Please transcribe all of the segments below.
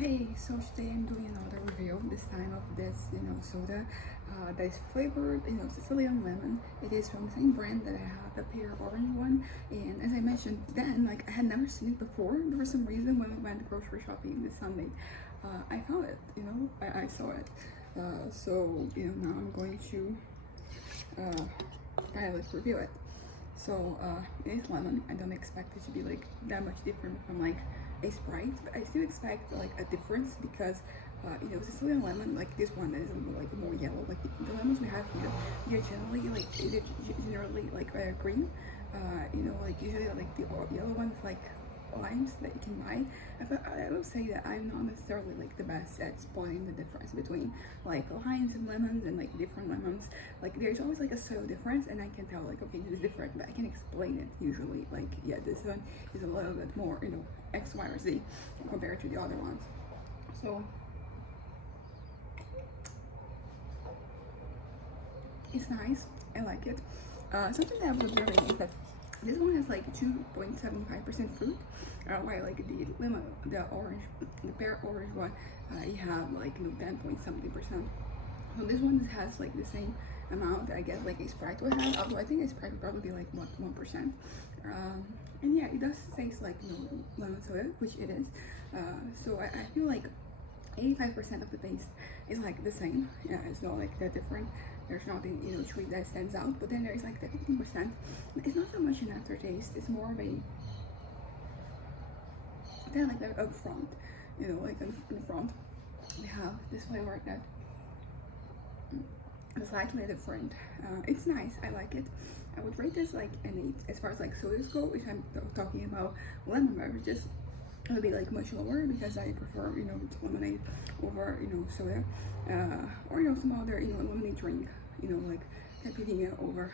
Hey, so today I'm doing another review, this time of this, soda that is flavored, Sicilian lemon. It is from the same brand that I have the pear orange one. And as I mentioned then, like I had never seen it before. There was some reason when we went grocery shopping this Sunday, I found it, I saw it. Now I'm going to kind of like review it. So it is lemon. I don't expect it to be like that much different from like a Sprite, but I still expect like a difference because Sicilian lemon, like this one is like more yellow. Like the lemons we have here, they're generally like green. Like usually like the yellow ones like limes that you can buy. But I will say that I'm not necessarily like the best at spotting the difference between like limes and lemons and like different lemons. Like there's always like a subtle difference, and I can tell like okay, this is different, but I can explain it usually. Like yeah, this one is a little bit more X, Y, or Z compared to the other ones. So it's nice. I like it. Something that I was observing is that this one has like 2.75% fruit, while like the orange, the pear orange one, you have like 10 point something%. So this one has like the same amount I guess like a Sprite would have, although I think a Sprite would probably be like 1%. And yeah, it does taste like lemon soda, which it is. So I feel like 85% of the taste is like the same. Yeah, it's not like that different. There's nothing sweet that stands out. But then there's like the 15%. It's not so much an aftertaste. It's more of a kind of like that up front. Like in the front, we have this flavor that is slightly different. It's nice. I like it. I would rate this like an 8 as far as like sodas go. If I'm talking about lemon beverages, it would be like much lower because I prefer lemonade over soda, or some other lemonade drink, like competing it over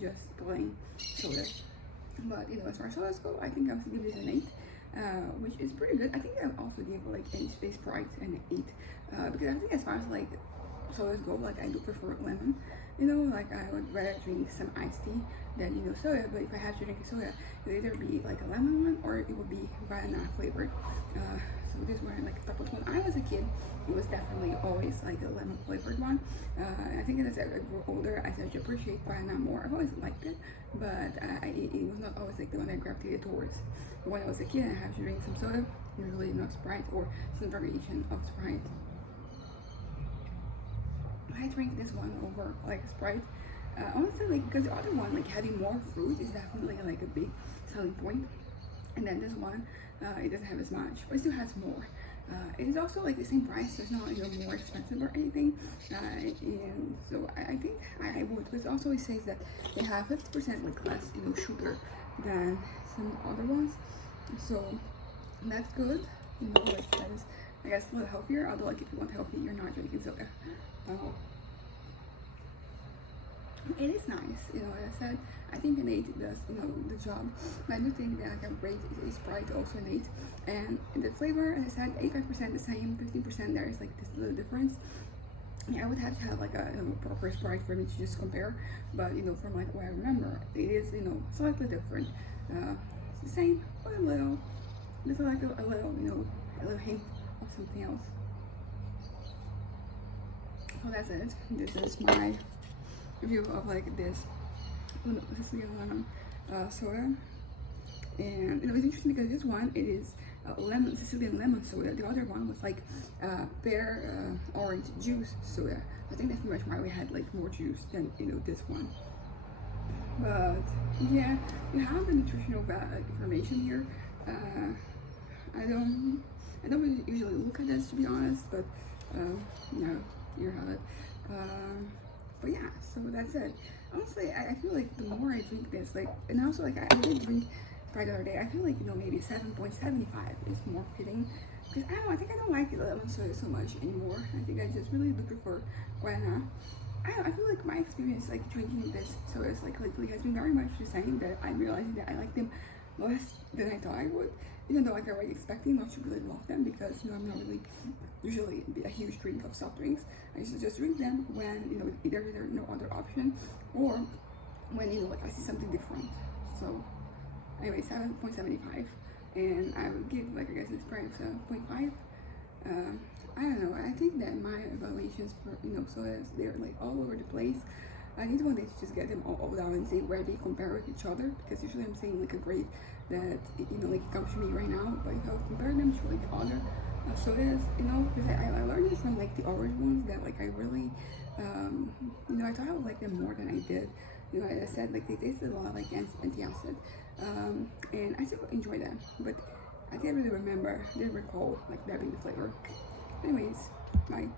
just plain soda. But as far as sodas go, I think I would give this an 8. Which is pretty good. I think I would also give like a Sprite an 8, because I think as far as like sodas go, like I do prefer lemon. Like I would rather drink some iced tea than soda. But if I have to drink a soda, it would either be like a lemon one or it would be banana flavored. So this one, like the top of when I was a kid, it was definitely always like a lemon flavored one. I think as I grew older, I started to appreciate banana more. I've always liked it, but it was not always like the one I gravitated towards. But when I was a kid, I had to drink some soda, usually Sprite or some variation of Sprite. I drink this one over like Sprite. Honestly, like because the other one, like having more fruit, is definitely like a big selling point. And then this one, it doesn't have as much, but it still has more. It is also like the same price, so it's not more expensive or anything. And so I think I would. But also it says that they have 50% like less sugar than some other ones, so that's good. Like that is I guess a little healthier. Although like if you want healthy, you're not drinking soda. It is nice, as I said, I think an 8 does, the job. But I do think that I can rate a Sprite also an 8. And the flavor, as I said, 85% the same, 15% there is like this little difference. Yeah, I would have to have like a proper Sprite for me to just compare. But from like what I remember, it is slightly different. It's the same, but a little, just like a little hint of something else. So that's it. This is my review of like this Sicilian lemon soda. And it was interesting because this one it is Sicilian lemon soda. The other one was like pear orange juice soda. I think that's pretty much why we had like more juice than this one. But yeah, you have the nutritional information here. I don't really usually look at this, to be honest, but you have it. But yeah, so that's it. Honestly, I feel like the more I drink this, like, and also like I did drink Sprite the other day. I feel like maybe 7.75 is more fitting because I don't know. I think I don't like lemon soda so much anymore. I think I just really do prefer guarana. I feel like my experience like drinking this sodas like lately has been very much the same. That I'm realizing that I like them less than I thought I would, even though like I was expecting not to really love them because I'm not really usually a huge drink of soft drinks. I used to just drink them when either there's no other option or when like I see something different. So anyway, 7.75, and I would give like I guess this price 0.5. I don't know. I think that my evaluations for sodas, they're like all over the place. I need one day to just get them all down and see where they compare with each other, because usually I'm saying like a grade that like it comes to me right now, but if I would compare them to like other sodas, because I learned it from like the orange ones that like I really I thought I would like them more than I did. I said like they tasted a lot like antacid, and I still enjoy them, but I didn't really recall like that being the flavor. Anyways, bye.